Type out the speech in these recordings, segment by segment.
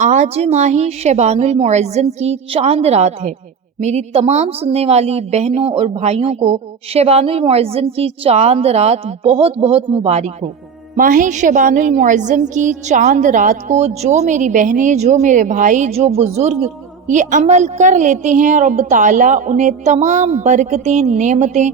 آج ماہ شعبان المعظم کی چاند رات ہے۔ میری تمام سننے والی بہنوں اور بھائیوں کو شعبان المعظم کی چاند رات بہت بہت مبارک ہو۔ ماہ شعبان المعظم کی چاند رات کو جو میری بہنیں، جو میرے بھائی، جو بزرگ یہ عمل کر لیتے ہیں، رب تعالیٰ انہیں تمام برکتیں، نعمتیں،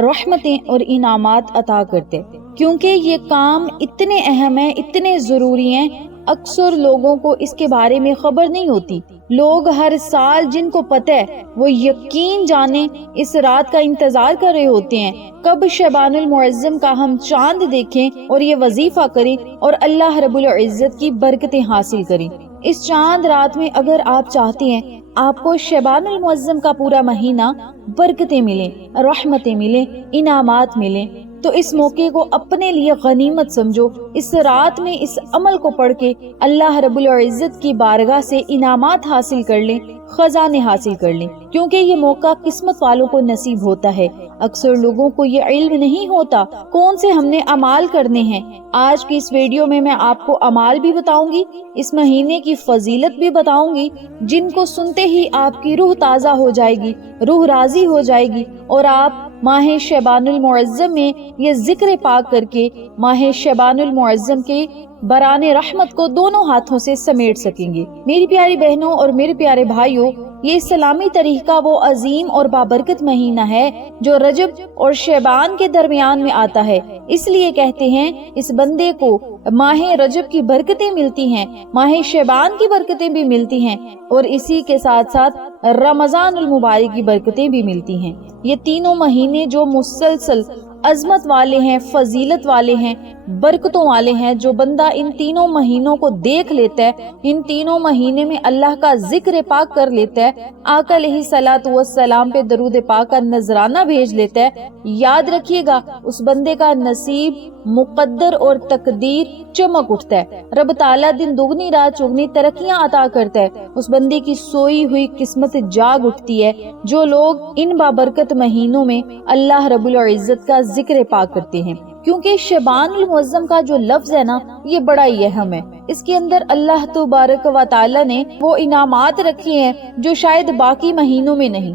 رحمتیں اور انعامات عطا کرتے، کیونکہ یہ کام اتنے اہم ہیں، اتنے ضروری ہیں۔ اکثر لوگوں کو اس کے بارے میں خبر نہیں ہوتی۔ لوگ ہر سال جن کو پتہ ہے وہ یقین جانے اس رات کا انتظار کر رہے ہوتے ہیں، کب شعبان المعظم کا ہم چاند دیکھیں اور یہ وظیفہ کریں اور اللہ رب العزت کی برکتیں حاصل کریں۔ اس چاند رات میں اگر آپ چاہتے ہیں آپ کو شعبان المعظم کا پورا مہینہ برکتیں ملیں، رحمتیں ملیں، انعامات ملیں، تو اس موقع کو اپنے لیے غنیمت سمجھو۔ اس رات میں اس عمل کو پڑھ کے اللہ رب العزت کی بارگاہ سے انعامات حاصل کر لیں، خزانے حاصل کر لیں، کیونکہ یہ موقع قسمت والوں کو نصیب ہوتا ہے۔ اکثر لوگوں کو یہ علم نہیں ہوتا کون سے ہم نے اعمال کرنے ہیں۔ آج کی اس ویڈیو میں آپ کو اعمال بھی بتاؤں گی، اس مہینے کی فضیلت بھی بتاؤں گی، جن کو سنتے ہی آپ کی روح تازہ ہو جائے گی، روح راضی ہو جائے گی، اور آپ ماہ شعبان المعظم میں یہ ذکر پاک کر کے ماہ شعبان المعظم کے بران رحمت کو دونوں ہاتھوں سے سمیٹ سکیں گے۔ میری پیاری بہنوں اور میرے پیارے بھائیوں، یہ اسلامی طریقہ وہ عظیم اور بابرکت مہینہ ہے جو رجب اور شعبان کے درمیان میں آتا ہے۔ اس لیے کہتے ہیں اس بندے کو ماہ رجب کی برکتیں ملتی ہیں، ماہ شعبان کی برکتیں بھی ملتی ہیں، اور اسی کے ساتھ ساتھ رمضان المبارک کی برکتیں بھی ملتی ہیں۔ یہ تینوں مہینے جو مسلسل عظمت والے ہیں، فضیلت والے ہیں، برکتوں والے ہیں، جو بندہ ان تینوں مہینوں کو دیکھ لیتا ہے، ان تینوں مہینے میں اللہ کا ذکر پاک کر لیتا ہے، آقا علیہ الصلوۃ والسلام پہ درود پاک کا نذرانہ بھیج لیتا ہے، یاد رکھیے گا اس بندے کا نصیب، مقدر اور تقدیر چمک اٹھتا ہے۔ رب تعالیٰ دن دگنی رات چگنی ترقیاں عطا کرتا ہے، اس بندے کی سوئی ہوئی قسمت جاگ اٹھتی ہے۔ جو لوگ ان بابرکت مہینوں میں اللہ رب العزت کا ذکر پاک کرتے ہیں، کیونکہ شعبان المعظم کا جو لفظ ہے نا، یہ بڑا ہی اہم ہے۔ اس کے اندر اللہ تبارک و تعالی نے وہ انعامات رکھے ہیں جو شاید باقی مہینوں میں نہیں۔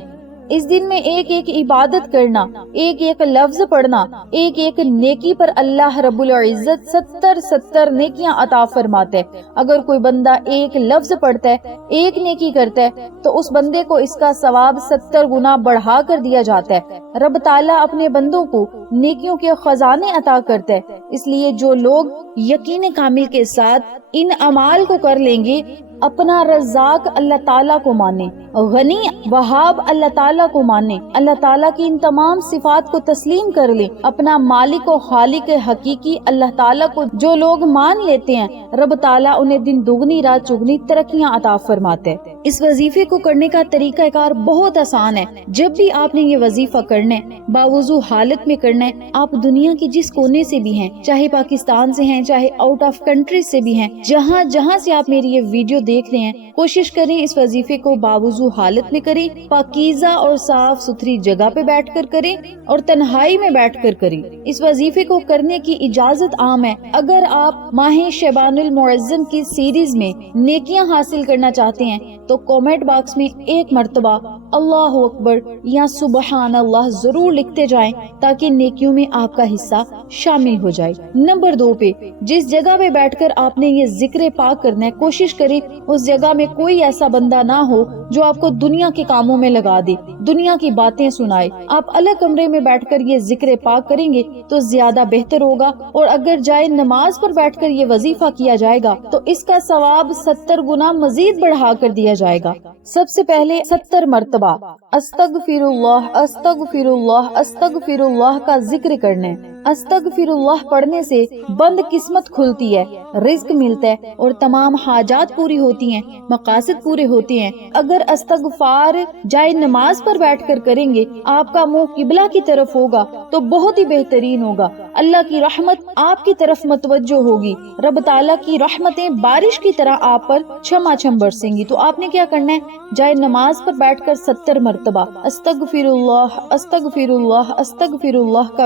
اس دن میں ایک ایک عبادت کرنا، ایک ایک لفظ پڑھنا، ایک ایک نیکی پر اللہ رب العزت 70 نیکیاں عطا فرماتے ہیں۔ اگر کوئی بندہ ایک لفظ پڑھتا ہے، ایک نیکی کرتا ہے، تو اس بندے کو اس کا ثواب 70 گنا بڑھا کر دیا جاتا ہے۔ رب تعالیٰ اپنے بندوں کو نیکیوں کے خزانے عطا کرتا ہے۔ اس لیے جو لوگ یقین کامل کے ساتھ ان اعمال کو کر لیں گے، اپنا رزاق اللہ تعالیٰ کو مانے، غنی وہاب اللہ تعالیٰ کو مانے، اللہ تعالیٰ کی ان تمام صفات کو تسلیم کر لیں، اپنا مالک و خالق حقیقی اللہ تعالیٰ کو جو لوگ مان لیتے ہیں، رب تعالیٰ انہیں دن دگنی رات چگنی ترقیاں عطا فرماتے ہیں۔ اس وظیفے کو کرنے کا طریقہ کار بہت آسان ہے۔ جب بھی آپ نے یہ وظیفہ کرنا ہے، باوضو حالت میں کرنا ہے، آپ دنیا کی جس کونے سے بھی ہیں، چاہے پاکستان سے ہیں، چاہے آؤٹ آف کنٹری سے بھی ہیں، جہاں سے آپ میری یہ ویڈیو دیکھ رہے ہیں، کوشش کریں اس وظیفے کو باوضو حالت میں کریں، پاکیزہ اور صاف ستھری جگہ پہ بیٹھ کر کریں اور تنہائی میں بیٹھ کر کریں۔ اس وظیفے کو کرنے کی اجازت عام ہے۔ اگر آپ ماہ شعبان المعظم کی سیریز میں نیکیاں حاصل کرنا چاہتے ہیں تو کامنٹ باکس میں ایک مرتبہ اللہ اکبر یا سبحان اللہ ضرور لکھتے جائیں تاکہ نیکیوں میں آپ کا حصہ شامل ہو جائے۔ نمبر 2 پہ جس جگہ پہ بیٹھ کر آپ نے یہ ذکر پاک کرنا ہے، کوشش کریں اس جگہ میں کوئی ایسا بندہ نہ ہو جو آپ کو دنیا کے کاموں میں لگا دے، دنیا کی باتیں سنائے۔ آپ الگ کمرے میں بیٹھ کر یہ ذکر پاک کریں گے تو زیادہ بہتر ہوگا، اور اگر جائے نماز پر بیٹھ کر یہ وظیفہ کیا جائے گا تو اس کا ثواب 70 گنا مزید بڑھا کر دیا جائے گا۔ سب سے پہلے 70 مرتبہ استغفر اللہ استغفر اللہ استغفر اللہ کا ذکر کرنا ہے۔ استغفر اللہ پڑھنے سے بند قسمت کھلتی ہے، رزق ملتا ہے اور تمام حاجات پوری ہوتی ہیں، مقاصد پورے ہوتے ہیں۔ اگر استغفار جائے نماز پر بیٹھ کر کریں گے، آپ کا منہ قبلہ کی طرف ہوگا تو بہت ہی بہترین ہوگا، اللہ کی رحمت آپ کی طرف متوجہ ہوگی، رب تعالیٰ کی رحمتیں بارش کی طرح آپ پر چھما چھم برسیں گی۔ تو آپ نے کیا کرنا ہے، جائے نماز پر بیٹھ کر 70 مرتبہ استغفر اللہ استغفر اللہ استغفر اللہ کا